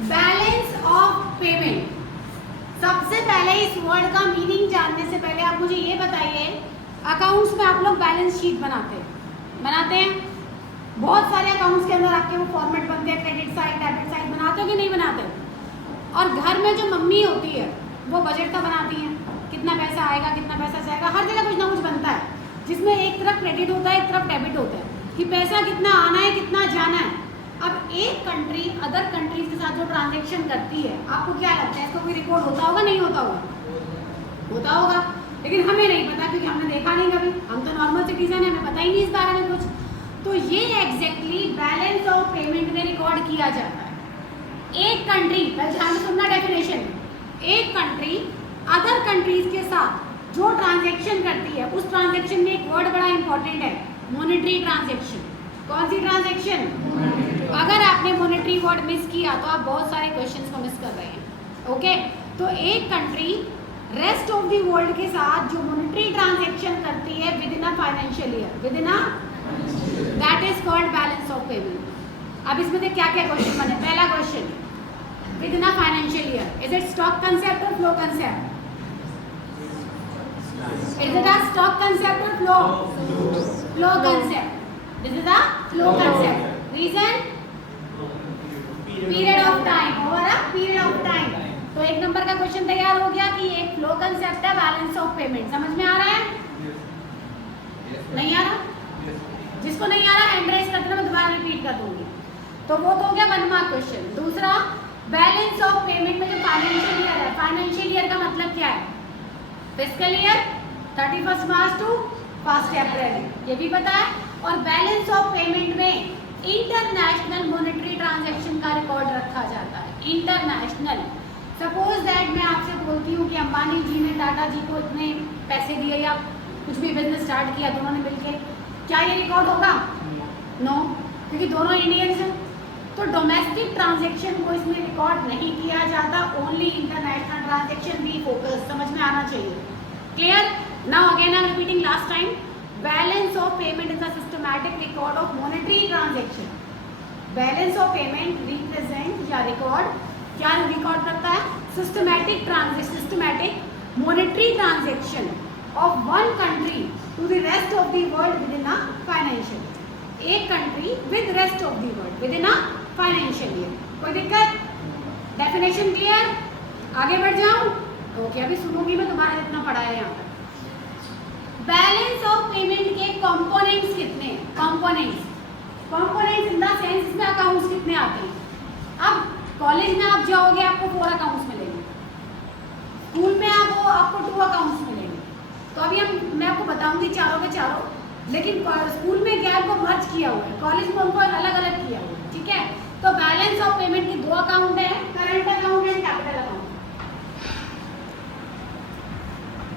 Balance of payment. सबसे पहले इस वर्ड का मीनिंग जानने से पहले आप मुझे ये बताइए, अकाउंट्स में आप लोग बैलेंस शीट बनाते हैं। बहुत सारे अकाउंट्स के अंदर आपके वो फॉर्मेट बनते हैं, क्रेडिट साइड, डेबिट साइड, बनाते हो कि नहीं बनाते? और घर में जो मम्मी होती है वो बजट तो बनाती हैं, कितना पैसा आएगा, कितना पैसा जाएगा, हर जगह कुछ ना कुछ बनता है जिसमें एक तरफ क्रेडिट होता है, एक तरफ डेबिट होता है कि पैसा कितना आना है, कितना जाना है। अब एक कंट्री अदर कंट्रीज के साथ जो ट्रांजैक्शन करती है, आपको क्या लगता है इसको कोई रिकॉर्ड होता होगा, नहीं होता होगा? होता होगा, लेकिन हमें नहीं पता क्योंकि हमने देखा नहीं कभी, हम तो नॉर्मल सिटीजन है, हमें पता ही नहीं इस बारे में कुछ। तो ये एग्जैक्टली बैलेंस ऑफ पेमेंट में रिकॉर्ड किया जाता है। एक कंट्री, ध्यान से सुनना डेफिनेशन, एक कंट्री अदर कंट्रीज के साथ जो ट्रांजैक्शन करती है उस ट्रांजैक्शन में एक वर्ड बड़ा इंपॉर्टेंट है, मॉनेटरी ट्रांजैक्शन। कौन सी ट्रांजैक्शन? अगर आपने मॉनेटरी वर्ड मिस किया तो आप बहुत सारे क्वेश्चंस को मिस कर रहे हैं। ओके, तो एक country rest of the world के साथ जो मॉनेटरी ट्रांजैक्शन करती है within a financial year, within a, that is called balance of payment. अब इसमें से क्या क्या क्वेश्चन बने? पहला question, within a financial year, is it stock concept और flow concept? Is it a stock concept or flow? Flow concept. This is a flow concept. Reason? Period of time. Over a period of time. तो एक number का question तैयार हो गया कि एक flow concept है बैलेंस ऑफ पेमेंट। समझ में आ रहा है? नहीं आ रहा? जिसको नहीं आ रहा हैंड रेज करके मैं दोबारा रिपीट कर दूंगी। तो वो तो हो गया 1 मार्क क्वेश्चन। दूसरा, बैलेंस ऑफ पेमेंट में जो फाइनेंशियल ईयर है, फाइनेंशियल ईयर का मतलब क्या है? फिस्कल ईयर 31 मार्च टू 1 अप्रैल, ये भी पता है। और बैलेंस ऑफ पेमेंट में इंटरनेशनल मॉनेटरी ट्रांजैक्शन का रिकॉर्ड रखा जाता है। इंटरनेशनल, सपोज दैट मैं आपसे बोलती हूँ कि अंबानी जी ने टाटा जी को इतने पैसे दिए या कुछ भी बिजनेस स्टार्ट किया दोनों ने मिलकर, क्या ये रिकॉर्ड होगा? नो, क्योंकि दोनों इंडियंस हैं। तो डोमेस्टिक ट्रांजैक्शन को इसमें रिकॉर्ड नहीं किया जाता, ओनली इंटरनेशनल ट्रांजैक्शन भी फोकस, समझ में आना चाहिए। Clear? Now again I am repeating last time. Balance of payment is a systematic record of monetary transaction. Balance of payment represent या record क्या record करता है? Systematic monetary transaction of one country to the rest of the world within a financial year. एक country with rest of the world within a financial year. कोई दिक्कत? Definition clear? आगे बढ़ जाऊँ? ओके, अभी सुनोगी मैं तुम्हारा जितना पढ़ा है यहाँ पर। बैलेंस ऑफ पेमेंट के कंपोनेंट्स कितने? कंपोनेंट्स इन द सेंस इसमें अकाउंट्स कितने आते हैं? अब कॉलेज में आप जाओगे आपको 4 अकाउंट्स मिलेंगे, स्कूल में आप हो आपको 2 अकाउंट्स मिलेंगे। तो अभी मैं आपको बताऊंगी चारों के चारों, लेकिन स्कूल में क्या को मर्ज किया हुआ है, कॉलेज में उनको अलग अलग किया हुआ है, ठीक है। तो बैलेंस ऑफ पेमेंट के 2 अकाउंट है, current account and capital account.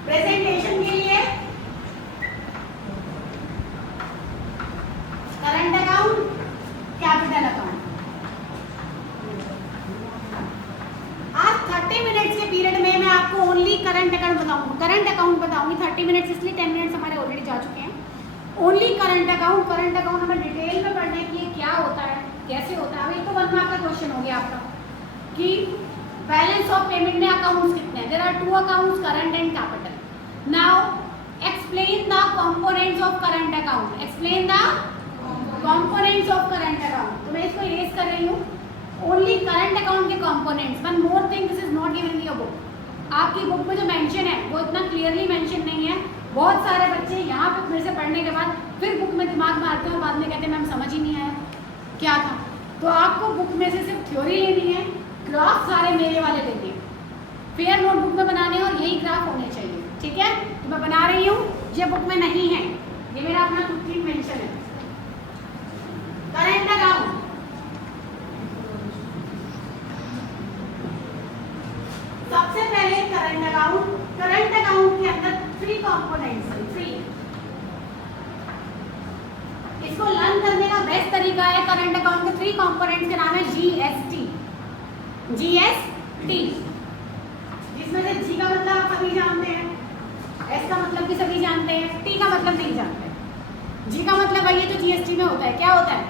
Presentation के लिए करंट अकाउंट, कैपिटल अकाउंट। आज 30 मिनट्स के पीरियड में मैं आपको ओनली करंट अकाउंट बताऊंगी। 30 मिनट्स इसलिए 10 मिनट्स हमारे ऑलरेडी जा चुके हैं। ओनली करंट अकाउंट हमें डिटेल में पढ़ने की क्या होता है, कैसे होता है। अभी तो 1 मार्क का क्वेश्चन हो गया आपका कि बैलेंस ऑफ पेमेंट में अकाउंट्स कितने हैं। There are 2 accounts, current and capital. Now explain the components of current account. Explain the components of current account. तो मैं इसको erase कर रही हूँ। Only current account के components. One more thing, this is not given in your book. आपकी book में जो मेंशन है वो इतना क्लियरली मेंशन नहीं है। बहुत सारे बच्चे यहाँ पे मेरे से पढ़ने के बाद फिर बुक में दिमाग मारते हैं और बाद में कहते हैं मैम समझ ही नहीं आया क्या था। तो आपको बुक में से सिर्फ थ्योरी लेनी है, ग्राफ सारे मेरे वाले लेने हैं, फेयर नोटबुक में बनाने और यही ग्राफ होने चाहिए, ठीक है। तो मैं बना रही हूँ, ये बुक में नहीं है, ये मेरा अपना खुद की इन्वेंशन है। करंट अकाउंट, सबसे पहले करंट अकाउंट के अंदर 3 कंपोनेंट्स हैं, 3। इसको लर्न करने का बेस्ट तरीका है, करंट अकाउंट के 3 कंपोनेंट्स के नाम है जीएसटी। जिसमें से जी का मतलब आप सभी जानते हैं, एस का मतलब भी सभी जानते हैं, टी का मतलब नहीं जानते हैं। जी का मतलब है ये तो जीएसटी में होता है, क्या होता है?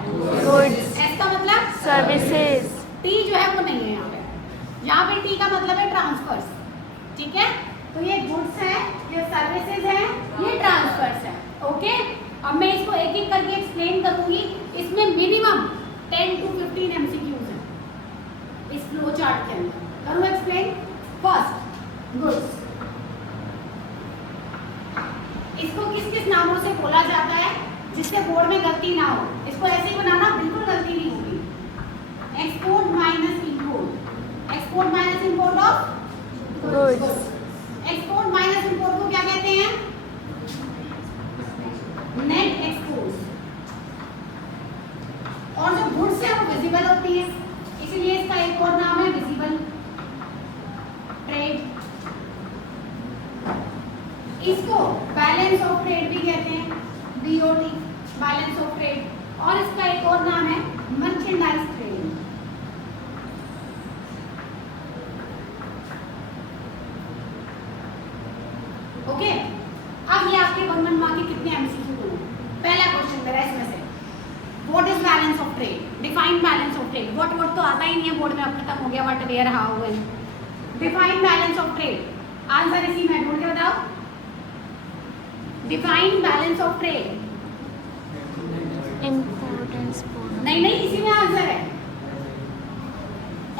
गुड्स, एस का मतलब सर्विसेज, टी जो है वो नहीं है यहाँ पे। यहाँ पे टी का मतलब है ट्रांसफर्स, ठीक है। तो ये गुड्स है, ये सर्विसेज है, ये ट्रांसफर्स है, ओके। अब मैं इसको एक एक करके एक्सप्लेन करूंगी। इसमें मिनिमम 10 to 15 MCQs है इस फ्लो चार्ट के अंदर। करूँ एक्सप्लेन? First, goods. इसको किस किस नामों से बोला जाता है जिससे बोर्ड में गलती ना हो? इसको ऐसे ही बनाना, बिल्कुल गलती नहीं होगी। Export minus import, export minus import of goods. Export minus import को क्या कहते हैं? Net exports. और जो गुड्स है वो विजिबल होती है, इसलिए इसका एक और नाम है विजिबल ट्रेड। इसको बैलेंस ऑफ ट्रेड भी कहते हैं, BOT, बैलेंस ऑफ ट्रेड। और इसका एक और नाम है मर्चेंडाइज ट्रेडिंग। ओके, अब ये आपके 1 मार्क के कितने MCQ होंगे? पहला क्वेश्चन मेरा इसमें से, what is balance of trade? Define balance of trade. What तो आता ही नहीं है बोर्ड में, अब खत्म हो गया। What, where, how, when. Define balance of trade. Answer इसी में ढूंढ के बताओ। Define balance of trade. Import and export. नहीं, इसी में आंसर है।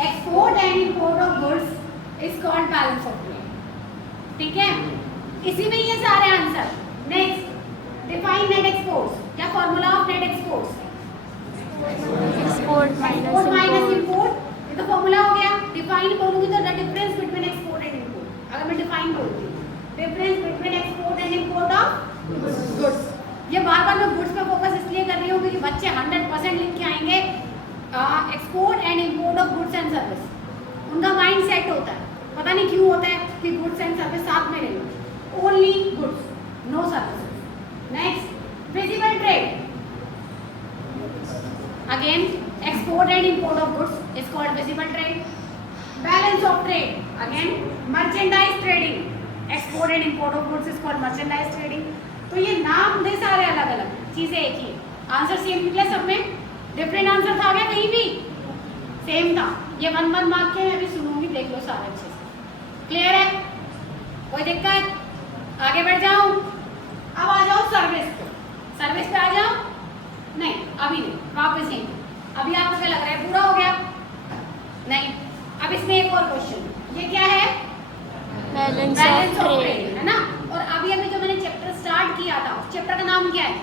Export and import of goods is called balance of trade, ठीक है। इसी में ये सारे answer. Next, define net exports. क्या formula of net exports? Export minus import. ये तो फॉर्मूला हो गया। डिफाइन बोलूंगी तो the difference between export and import. अगर मैं डिफाइन बोलती हूँ, difference between export and import of goods. ये बार मैं गुड्स पे फोकस इसलिए कर रही हूँ क्योंकि बच्चे 100% लिख के आएंगे export and import of goods and service. उनका माइंड सेट होता है, पता नहीं क्यों होता है कि गुड्स एंड सर्विस साथ में ले लो। Only goods, no services. Next, visible trade. Again, export and import of goods is called visible trade. Balance of trade, again merchandise trading. Export and import of goods is called merchandise trading. तो ये नाम थे सारे अलग अलग, चीजें एक ही, answer same निकले सब में। डिफरेंट आंसर था क्या कहीं भी? सेम था। ये 1 मार्क के मैं भी सुनूंगी, देख लो सारे अच्छे से। क्लियर है? कोई दिक्कत? आगे बढ़ जाऊं? अब आ जाओ सर्विस पे। सर्विस पे आ जाओ? नहीं, अभी नहीं, वापस ही। अभी आपको क्या लग रहा है पूरा हो गया? नहीं। अब इसमें एक और क्वेश्चन, ये क्या है? बैलेंस ऑफ ऑफ ट्रेड, है ना। और अभी जो मैंने चैप्टर स्टार्ट किया था, उस चैप्टर का नाम क्या है?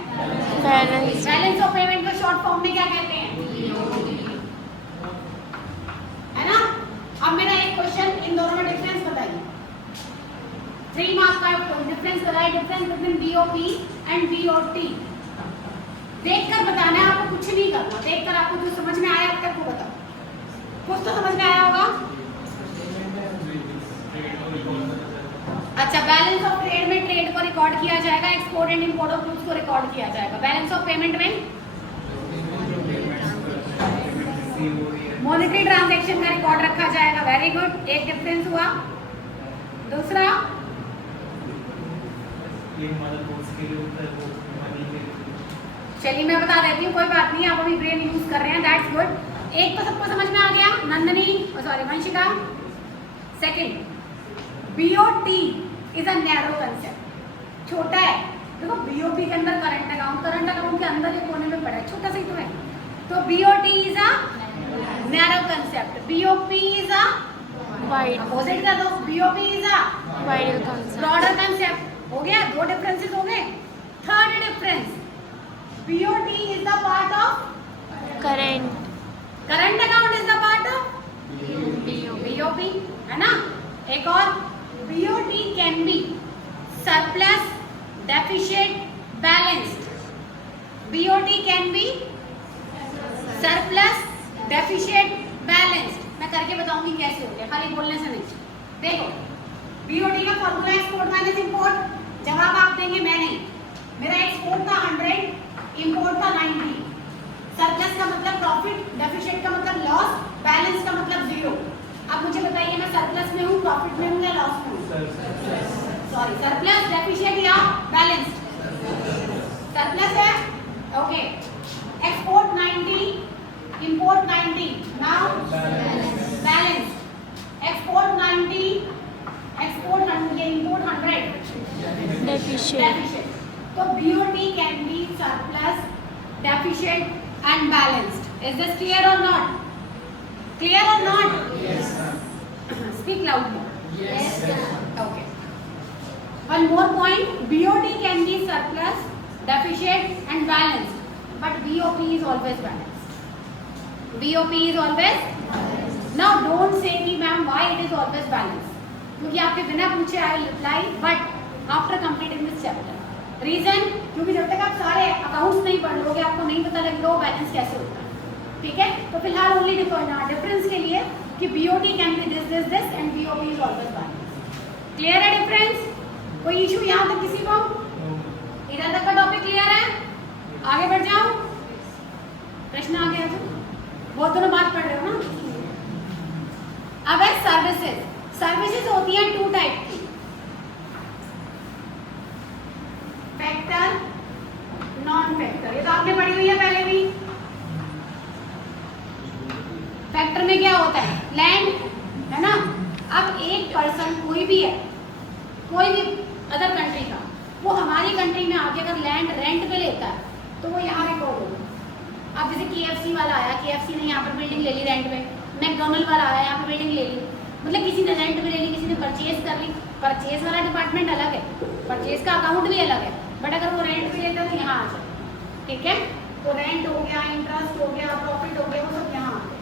बैलेंस ऑफ पेमेंट को शॉर्ट फॉर्म में क्या कहते हैं? है ना। अब मेरा एक क्वेश्चन, इन दोनों में डिफरेंस बताइए। 3 मार्क्स का डिफरेंस बताइए, difference between BOP and BOT। देखकर बताना है, आपको कुछ नहीं करना। देखकर आपको जो समझ में आया अब तक वो बताओ। कुछ तो समझ में आया होगा। अच्छा, बैलेंस ऑफ ट्रेड में ट्रेड को रिकॉर्ड किया जाएगा, export and import of goods को रिकॉर्ड किया जाएगा। बैलेंस ऑफ पेमेंट में मॉनेटरी ट्रांजैक्शन का रिकॉर्ड रखा जाएगा। वेरी गुड, एक डिफरेंस हुआ। दूसरा, चलिए मैं बता देती हूँ, कोई बात नहीं, आप अभी ब्रेन यूज कर रहे हैं, दैट्स गुड। एक तो सबको समझ में आ गया, Nandini, sorry Vanshika. Second, BOT is a narrow concept, छोटा है। देखो BOP के अंदर करंट अकाउंट के अंदर एक कोने में पड़ा है, छोटा सा ही तो है। तो BOT is a narrow concept, BOP is a wide, opposite कर दो, BOP is a wide concept, broader concept. हो गया, 2 डिफरेंसेस हो गए। Third difference, BOT is the part of current account is the part of BOP, है ना। एक और, BOT can be surplus, deficient, balanced. BOT can be surplus, deficient, balanced. मैं करके बताऊंगी कैसे हो गया, खाली बोलने से नहीं। देखो, BOT का फॉर्मूला एक्सपोर्ट माइनस इंपोर्ट। जवाब आप देंगे, मैं नहीं। मेरा एक्सपोर्ट था 100, इंपोर्ट था 90। सरप्लस का मतलब प्रॉफिट, डेफिशिएंट का मतलब लॉस, बैलेंस का मतलब 0। अब मुझे बताइए, मैं सरप्लस में हूँ, प्रॉफिट में हूँ या लॉस में हूँ? सॉरी, सरप्लस, डेफिशिएंट या बैलेंस्ड? सरप्लस है, okay. Export 90, import 90, now balance, export 90, export 100, import 100, Deficient. So BOT can be surplus, deficient and balanced. Is this clear or not? Clear or not? Yes. Speak loudly. Yes. Okay. One more point. BOT can be surplus, deficient and balanced, but BOP is always balanced. BOP is always. Now don't say कि ma'am why it is always balanced. क्योंकि आपके बिना पूछे I will reply, but after completing this chapter. Reason क्योंकि जब तक आप सारे अकाउंट्स नहीं पढ़ लोगे आपको नहीं पता लगेगा वो बैलेंस कैसे होता है. ठीक है, तो फिलहाल ओनली डिफरेंस के लिए कि BOT can be this this this and BOP is always balance. Clear है डिफरेंस? कोई इशू यहाँ तक किसी को? इधर तक का टॉपिक क्लियर है? आगे बढ़ जाओ. प्रश्न आगे आ जाओ. बहुत दोनों बात पढ़ रहे हो ना. अब है सर्विसेज. सर्विसेज होती है 2 टाइप की, फैक्टर, नॉन फैक्टर. ये तो आपने पढ़ी हुई है पहले भी. फैक्टर में क्या होता है? लैंड, है ना. अब एक पर्सन कोई भी है, कोई भी अदर कंट्री का, वो हमारी कंट्री में आके अगर लैंड रेंट पे लेता है तो वो यहाँ रिकॉर्ड होगा. अब जैसे KFC वाला आया, KFC ने यहाँ पर बिल्डिंग ले ली रेंट पे. मैकडोनल्ड वाला आया, यहाँ पर बिल्डिंग ले ली. मतलब किसी ने रेंट पे ले ली, किसी ने परचेज कर ली. परचेज वाला डिपार्टमेंट अलग है, परचेज का अकाउंट भी अलग है, बट अगर वो रेंट पे लेता है तो यहाँ आ जाए. ठीक है, तो रेंट हो गया, इंटरेस्ट हो गया, प्रॉफिट हो गया, वो सब यहाँ आ गया.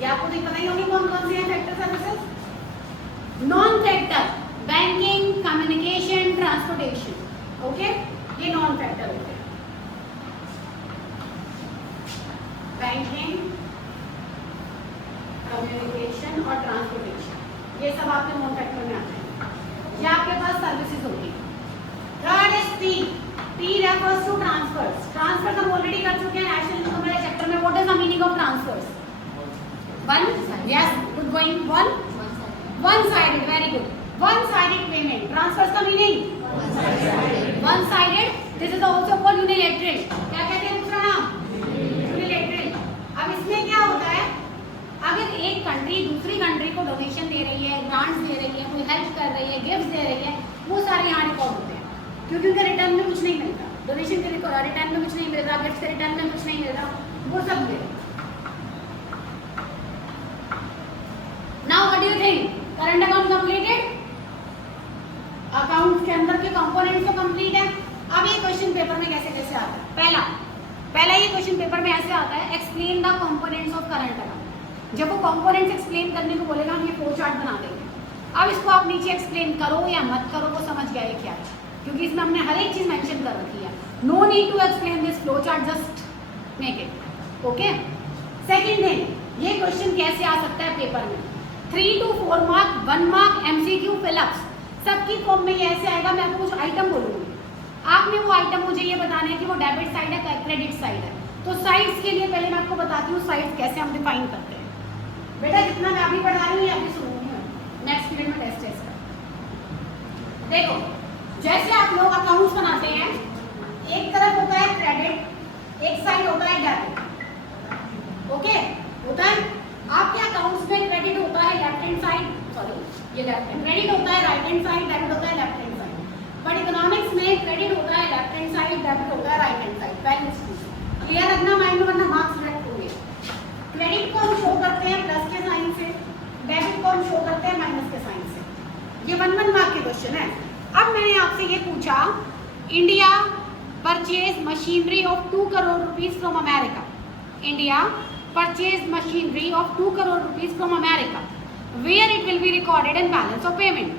ये आपको तो पता ही होगी कौन कौन से हैं factor services. Non factor banking, communication, transportation. Okay, ये नॉन फैक्टर होते हैं. बैंकिंग, कम्युनिकेशन और ट्रांसपोर्टेशन, ये सब आपके नॉन फैक्टर में आते हैं. ये आपके पास सर्विसेज होगी. Third is T. T refers to transfers. Transfer हम ऑलरेडी कर चुके हैं नेशनल इनकम वाले चैप्टर में. What is the meaning of transfers? One, yes, good going. One-sided, very good. One-sided payment. Transfers का meaning? One-sided. This is also called unilateral. क्या कहते हैं दूसरा नाम? Unilateral. अब इसमें क्या होता है? अगर एक कंट्री दूसरी कंट्री को डोनेशन दे रही है, ग्रांट्स दे रही है, कोई हेल्प कर रही है, गिफ्ट दे रही है, वो सारे यहाँ रिकॉर्ड होते हैं. क्योंकि उनके रिटर्न में कुछ नहीं मिलता. डोनेशन के रिटर्न में कुछ नहीं मिल रहा, गिफ्ट के रिटर्न में कुछ नहीं मिल रहा, वो सब मिलेगा. Now what do you think? Current account completed? Account के अंदर के कंपोनेंट्स तो कंप्लीट है. अब ये क्वेश्चन पेपर में कैसे कैसे आता है? पहला ये क्वेश्चन पेपर में ऐसे आता है, explain the components of current account. जब वो कंपोनेंट्स एक्सप्लेन करने को बोलेगा हम ये फ्लो चार्ट बना देंगे. अब इसको आप नीचे एक्सप्लेन करो या मत करो वो समझ गया है क्या है, क्योंकि इसमें हमने हर एक चीज मेंशन कर रखी है. No need to explain this flow chart, just make it. Okay. Second thing, ये क्वेश्चन कैसे आ सकता है पेपर में? 3 to 4 mark, 1 mark MCQ fill ups, सबकी फॉर्म में ये ऐसे आएगा. मैं आपको कुछ आइटम बोलूँगी, आपने वो आइटम मुझे ये बताना है कि वो डेबिट साइड है, क्रेडिट साइड है. तो साइड्स के लिए पहले मैं आपको बताती हूँ साइड्स कैसे हम डिफाइन करते हैं. बेटा जितना मैं अभी पढ़ा रही हूँ अभी सुनूंगी, नेक्स्ट पीरियड में टेस्ट है इसका. देखो, जैसे आप लोग अकाउंट्स बनाते हैं, एक तरफ होता है क्रेडिट, एक साइड होता है डेबिट. ओके, होता है. आपके अकाउंट्स में क्रेडिट होता है लेफ्ट हैंड साइड, सॉरी ये लेफ्ट हैंड, क्रेडिट होता है राइट हैंड साइड, डेबिट होता है left hand side. But economics में क्रेडिट होता है लेफ्ट हैंड साइड, डेबिट होता है right hand side. Balance clear रखना माइंड में, वरना मार्क्स सिलेक्ट होंगे. क्रेडिट को हम शो करते हैं प्लस के साइन से, डेबिट को हम शो करते हैं माइनस के साइन से. ये 1 मार्क के क्वेश्चन है. अब मैंने आपसे ये पूछा, India purchase machinery of 2 crore rupees from America. India purchase machinery of 2 crore rupees from America. Where it will be recorded in balance of payment?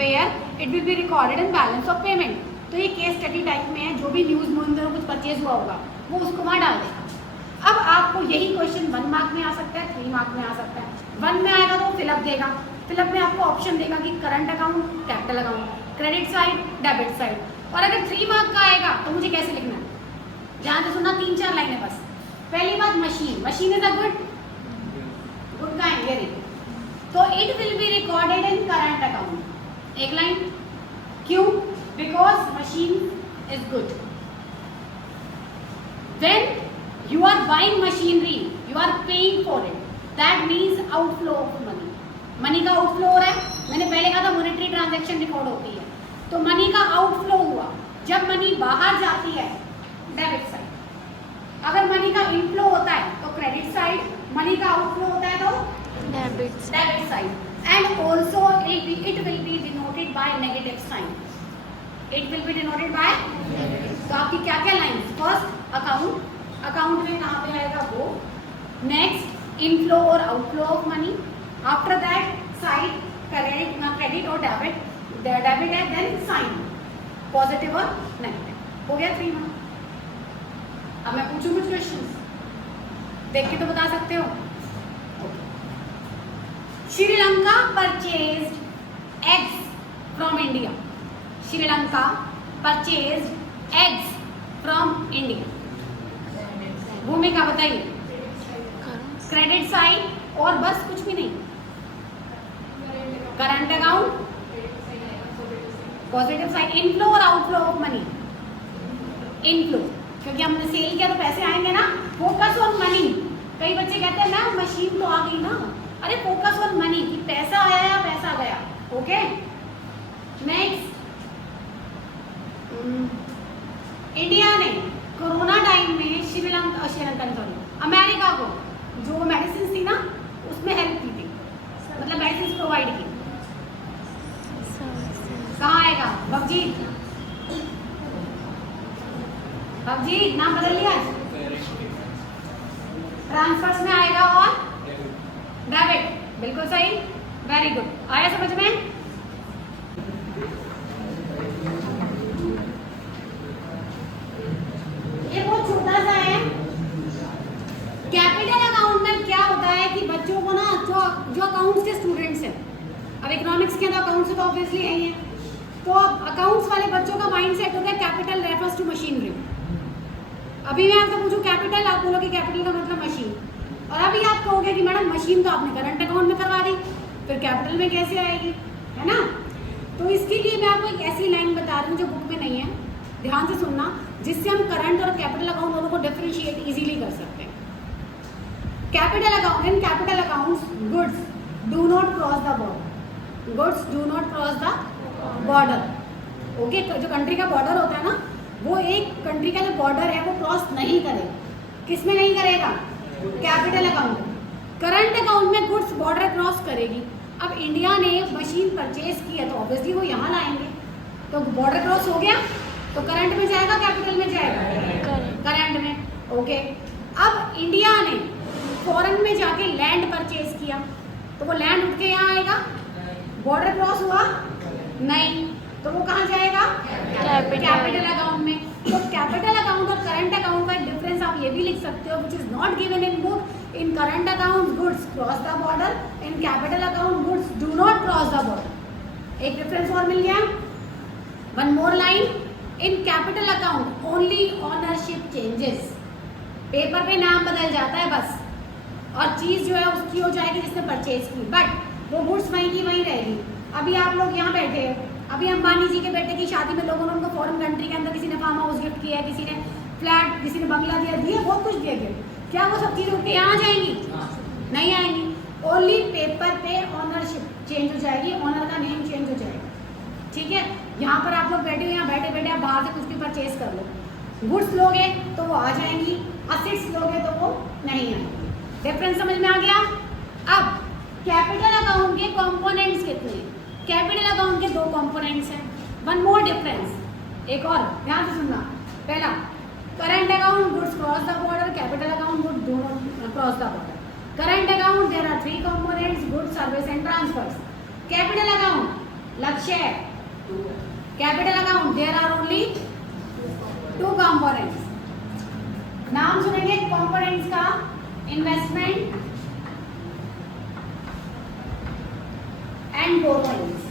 Where it will be recorded in balance of payment. तो ये case study type में है, जो भी news में अंदर कुछ purchase हुआ होगा वो उसको वहाँ डाल देगा. अब आपको यही क्वेश्चन 1 मार्क में आ सकता है, 3 मार्क में आ सकता है. 1 में आएगा तो फिलअप देगा. फिलअप में आपको ऑप्शन देगा कि current account, capital account, credit side, debit side. और अगर 3 मार्क का आएगा तो मुझे कैसे लिखना है? ध्यान से सुनना, 3-4 लाइनें बस. पहली बात, machine is a good kind, very good. तो it will be recorded in current account. एक लाइन. क्यों? Because machine is good. Then you are buying machinery, you are paying for it. That means outflow of money. Money का outflow हो रहा है. मैंने पहले कहा था मॉनेटरी ट्रांजैक्शन रिकॉर्ड होती है, तो मनी का आउटफ्लो हुआ. जब मनी बाहर जाती है डेबिट साइड, अगर मनी का इनफ्लो होता है तो क्रेडिट साइड, मनी का आउटफ्लो होता है तो debit side. And also it will be denoted by negative sign. It will be denoted by, तो आपकी क्या क्या लाइन? फर्स्ट अकाउंट, अकाउंट में कहाँ पे आएगा वो. नेक्स्ट इनफ्लो और outflow of money. After that side credit और डेबिट. डेबिट है देन साइन पॉजिटिव और नेगेटिव. हो गया 3 में. अब मैं पूछूं कुछ क्वेश्चंस, देख के तो बता सकते हो. Sri Lanka purchased eggs from India. Sri Lanka purchased eggs from India. भूमिका बताइए. क्रेडिट साइड और बस कुछ भी नहीं. Current account, positive side, inflow और आउटफ्लो ऑफ मनी. इनफ्लो क्योंकि हमने सेल किया तो पैसे आएंगे ना. Focus on money. कई बच्चे कहते हैं मैम मशीन तो आ गई ना. अरे फोकस ऑन मनी कि पैसा आया या पैसा गया. ओके. नेक्स्ट, इंडिया ने कोरोना टाइम में श्रीलंका सॉरी अमेरिका को जो मेडिसिन थी ना उसमें हेल्प की थी, मतलब मेडिसिन प्रोवाइड की. कहाँ आएगा? भवजीत. भवजीत नाम बदल लिया. ट्रांसफर्स में आएगा और डेबिट. बिल्कुल सही, वेरी गुड. आया समझ में? ये बहुत छोटा सा है. कैपिटल अकाउंट में क्या होता है कि बच्चों को ना जो अकाउंट्स के स्टूडेंट्स हैं, अब इकोनॉमिक्स के अंदर अकाउंट्स तो ऑब्वियसली है ही है, तो अब अकाउंट्स वाले बच्चों का माइंड सेट हो गया कैपिटल रेफर्स टू मशीनरी. अभी मैं आपसे पूछूं कैपिटल, आप बोलोगे कैपिटल का मतलब मशीन. और अभी आप कहोगे कि मैडम मशीन तो आपने करंट अकाउंट में करवा दी, फिर कैपिटल में कैसे आएगी, है ना. तो इसके लिए मैं आपको एक ऐसी लाइन बता रही हूँ जो बुक में नहीं है, ध्यान से सुनना, जिससे हम करंट और कैपिटल अकाउंट दोनों को डिफरेंशिएट इजीली कर सकते हैं. Capital account, in capital accounts goods do not cross the border. Goods do not cross the border. Okay. जो कंट्री का बॉर्डर होता है ना, वो एक कंट्री का जो बॉर्डर है वो क्रॉस नहीं करेगा. किस में नहीं करेगा? Capital account. करंट अकाउंट में गुड्स बॉर्डर क्रॉस करेगी. अब इंडिया ने मशीन परचेज की है तो ऑब्वियसली वो यहाँ लाएंगे, तो बॉर्डर क्रॉस हो गया तो करंट में जाएगा कैपिटल में जाएगा? करंट में. ओके. अब इंडिया ने फॉरेन में जाके लैंड परचेज किया तो वो लैंड उठ के यहाँ आएगा. बॉर्डर क्रॉस हुआ नहीं, तो वो कहाँ जाएगा? कैपिटल अकाउंट में. तो कैपिटल अकाउंट और करंट अकाउंट का डिफरेंस आप ये भी लिख सकते हो, which is not given in book. In current account goods cross the border, in capital account goods do not cross the border. एक डिफरेंस और मिल गया. One more line. In capital account only ownership changes. Paper पे नाम बदल जाता है बस, और चीज़ जो है उसकी हो जाएगी जिसने परचेज की, बट वो गुड्स वहीं की वहीं रहेगी. अभी आप लोग यहाँ बैठे हो, अभी अंबानी जी के बेटे की शादी में लोगों ने उनको फॉरेन कंट्री के अंदर किसी ने फार्म हाउस गिफ्ट किया, किसी ने फ्लैट, किसी ने बंगला दिया, बहुत कुछ दिया गया. क्या वो सब चीज़ें उठ के यहाँ जाएंगी? नहीं आएंगी. ओनली पेपर पे ऑनरशिप चेंज हो जाएगी, ऑनर का नेम चेंज हो जाएगा. ठीक है. यहाँ पर आप लोग बैठे हो, यहाँ बैठे बैठे आप बाहर से कुछ भी परचेज कर लो. गुड्स लोगे तो वो आ जाएंगी, असेट्स लोगे तो वो नहीं आएंगी. डिफरेंस समझ में आ गया? अब कैपिटल अकाउंट के कंपोनेंट्स कितने हैं? कैपिटल अकाउंट के 2 कंपोनेंट्स हैं. वन मोर डिफरेंस, एक और ध्यान से सुनना. पहला, current account goods cross the border, capital account goods do not cross the border. Current account there are 3 components, goods, service and transfers. Capital account लक्ष्य है. Capital account there are only 2 components. नाम सुनेंगे components का. Investment and borrowings.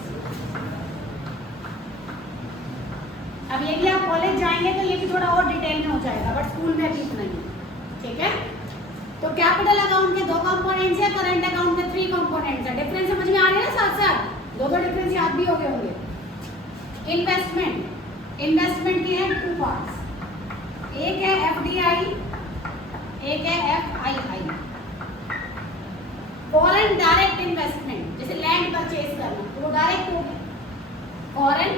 अब ये भी आप college जाएंगे तो ये भी थोड़ा और डिटेल में हो जाएगा, बट स्कूल में अभी इतना ही. ठीक है. तो कैपिटल अकाउंट के 2 कंपोनेंट्स है, करंट अकाउंट के 3 कंपोनेंट्स है. डिफरेंस समझ में आ रही है ना? साथ साथ 2 डिफरेंस याद भी हो गए होंगे. इन्वेस्टमेंट, इन्वेस्टमेंट की है 2 पार्ट्स. एक है एफडीआई एक है FII, फॉरेन डायरेक्ट इन्वेस्टमेंट, जैसे लैंड परचेज करना तो वो डायरेक्ट हो गया, foreign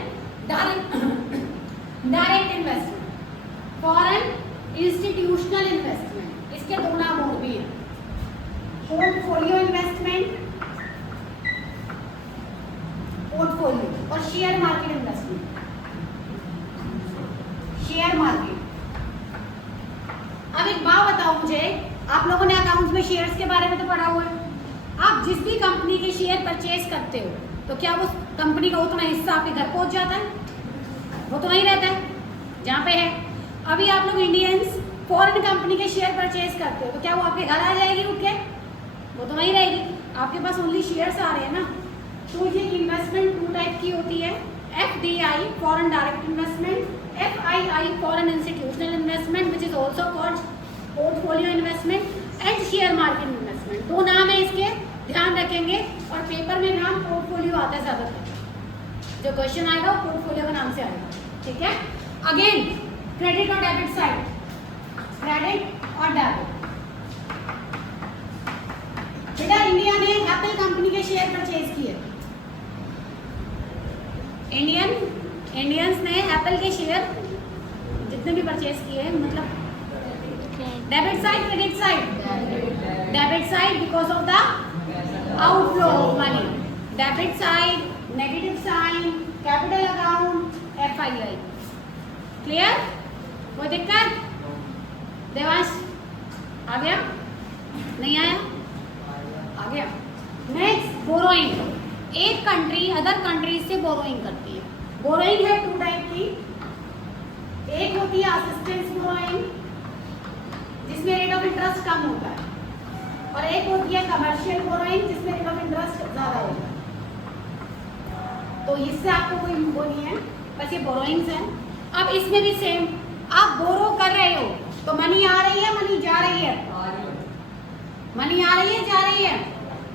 direct investment, foreign institutional investment, इसके दो नाम और भी हैं, पोर्टफोलियो इन्वेस्टमेंट, पोर्टफोलियो, और share market investment, share market. अब एक बात बताओ मुझे, आप लोगों ने अकाउंट्स में शेयर्स के बारे में तो पढ़ा हुआ है, आप जिस भी कंपनी के शेयर परचेज करते हो तो क्या उस कंपनी का उतना हिस्सा आपके घर पहुंच जाता है? वो तो वहीं रहता है जहाँ पे है। अभी आप लोग इंडियंस फॉरेन कंपनी के शेयर परचेज करते हो तो क्या वो आपके घर आ जाएगी उठ के? वो तो वहीं रहेगी, आपके पास ओनली शेयर्स आ रहे हैं ना। तो ये इन्वेस्टमेंट टू टाइप की होती है, FDI foreign direct investment, FII foreign institutional investment which is also called portfolio investment and share market investment. दो नाम है इसके, ध्यान रखेंगे, और पेपर में नाम पोर्टफोलियो आता है ज्यादातर, जो क्वेश्चन आएगा वो पोर्टफोलियो के नाम से आएगा, ठीक है। अगेन क्रेडिट और डेबिट साइड, क्रेडिट और डेबिट। बेटा इंडिया ने एप्पल कंपनी के शेयर परचेज किए, इंडियंस ने एप्पल के शेयर जितने भी परचेज किए, मतलब debit side credit side, debit side because of the outflow of money, debit side negative sign, capital account, FII। Clear? कोई दिक्कत? देवांश आ गया? नहीं आया? आ गया। नेक्स्ट बोरोइंग, एक कंट्री अदर कंट्रीज से बोरोइंग करती है। बोरोइंग है टू टाइप की, एक होती है असिस्टेंस बोरोइंग जिसमें रेट ऑफ इंटरेस्ट कम होता है, और एक होती है कमर्शियल बोरोइंग जिसमें रेट ऑफ इंटरेस्ट ज्यादा होता है। तो इससे आपको कोई वो नहीं है, बस ये बोरोइंग्स है। अब इसमें भी सेम, आप बोरो कर रहे हो तो मनी आ रही है, मनी जा रही है, मनी आ रही है, जा रही है,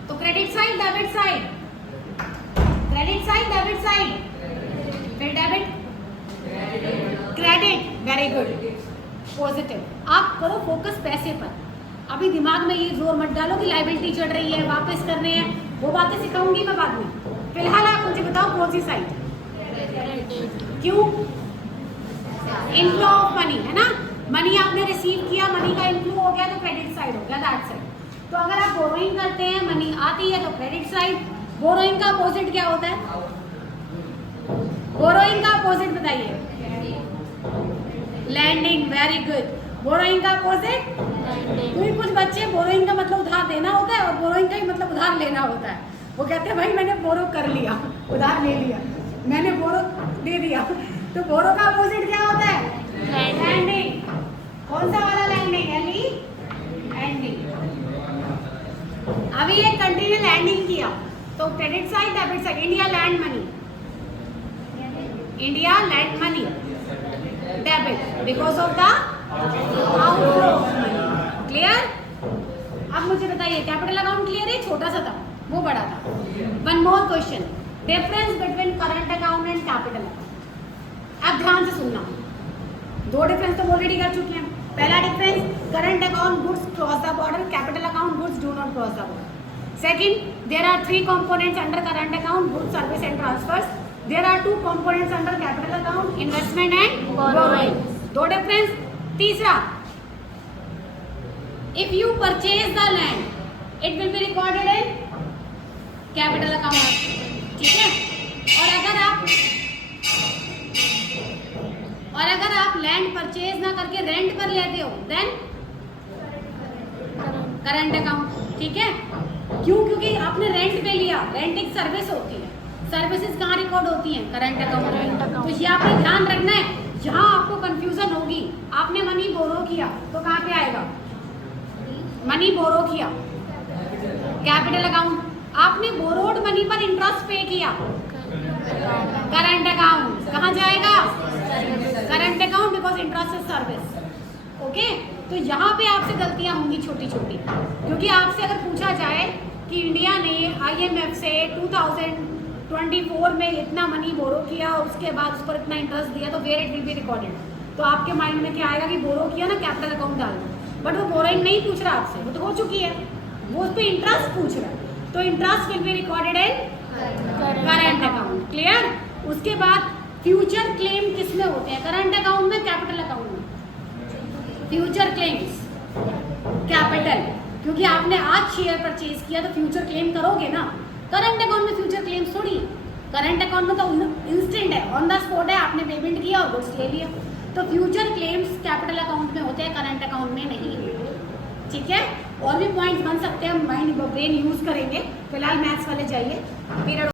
तो credit side debit side, credit side debit side, फिर debit credit, very good, positive. आप करो फोकस पैसे पर, अभी दिमाग में ये जोर मत डालो कि लायबिलिटी चढ़ रही है, वापस करने हैं, वो बातें सिखाऊंगी मैं बाद में। फिलहाल आप मुझे बताओ कौन सी साइड? क्यों? इनफ्लो ऑफ मनी है ना, मनी आपने रिसीव किया, मनी का इनफ्लो हो गया तो क्रेडिट साइड हो गया, दैट्स इट। तो अगर आप बोरोइंग करते हैं, मनी आती है तो क्रेडिट साइड। बोरोइंग का अपोजिट क्या होता है? बोरोइंग का अपोजिट बताइए। Lending, very good. बोरोइंग का अपोजिट? क्योंकि कुछ बच्चे बोरोइंग का मतलब उधार देना होता है और बोरोइंग का ही मतलब उधार लेना होता है। वो कहते हैं भाई मैंने बोरो कर लिया, उधार ले लिया, मैंने बोरो दे दिया। तो बोरो का अपोजिट क्या होता है? लैंडिंग। कौन सा वाला लैंडिंग? लैंडिंग। अभी एक कंट्री ने लैंडिंग किया तो credit side debit side, India land money, India land money, debit because of the outflow of money. Clear? अब मुझे बताइए कैपिटल अकाउंट क्लियर है? छोटा सा था, वो बड़ा था। One more question, difference between current account and capital account. अब ध्यान से सुनना, दो डिफरेंस तो ऑलरेडी कर चुके हैं। पहला difference, current account goods cross the border, capital account goods do not cross the border. Second, there are 3 components under current account, goods, service and transfers. There are 2 components under capital account, investment and borrowing. दो difference. तीसरा, if you purchase the land, it will be recorded in capital account, ठीक है। और अगर आप land purchase ना करके rent पर लेते हो देन करंट अकाउंट, ठीक है। क्यों? क्योंकि आपने रेंट पे लिया, रेंट एक सर्विस होती है, सर्विसेज कहाँ रिकॉर्ड होती हैं? Current account. तो ये आपने ध्यान रखना है, जहाँ आपको कंफ्यूजन होगी, आपने मनी बोरो किया तो कहाँ पे आएगा? मनी बोरो किया, कैपिटल अकाउंट। आपने बोरोड मनी पर इंटरेस्ट पे किया, करंट अकाउंट। कहाँ जाएगा? Current account, because interest is service. Okay, तो यहाँ पे आपसे गलतियाँ होंगी छोटी छोटी, क्योंकि आपसे अगर पूछा जाए कि इंडिया ने IMF से 2024 में इतना मनी बोरो किया, उसके बाद उस पर इतना इंटरेस्ट दिया, तो where it will be recorded. तो आपके माइंड में क्या आएगा कि बोरो किया ना, कैपिटल अकाउंट डाल दो। बट वो बोरोइंग नहीं पूछ रहा आपसे, वो तो हो चुकी है, वो उस पर इंटरेस्ट पूछ रहा है, तो interest will be recorded in current account. Clear? उसके बाद फ्यूचर क्लेम किस में होते हैं? करंट अकाउंट में, कैपिटल अकाउंट में? फ्यूचर क्लेम्स कैपिटल, क्योंकि आपने आज शेयर परचेज किया तो फ्यूचर क्लेम करोगे ना। करंट अकाउंट में फ्यूचर क्लेम्स थोड़ी है, करंट अकाउंट में तो इंस्टेंट है, ऑन द स्पॉट है, आपने पेमेंट किया और गुड्स ले लिया। तो फ्यूचर क्लेम्स कैपिटल अकाउंट में होते हैं, करंट अकाउंट में नहीं है। ठीक है? और भी पॉइंट्स बन सकते हैं, माइंड ब्रेन यूज करेंगे। फिलहाल मैथ्स वाले जाइए, पीरियड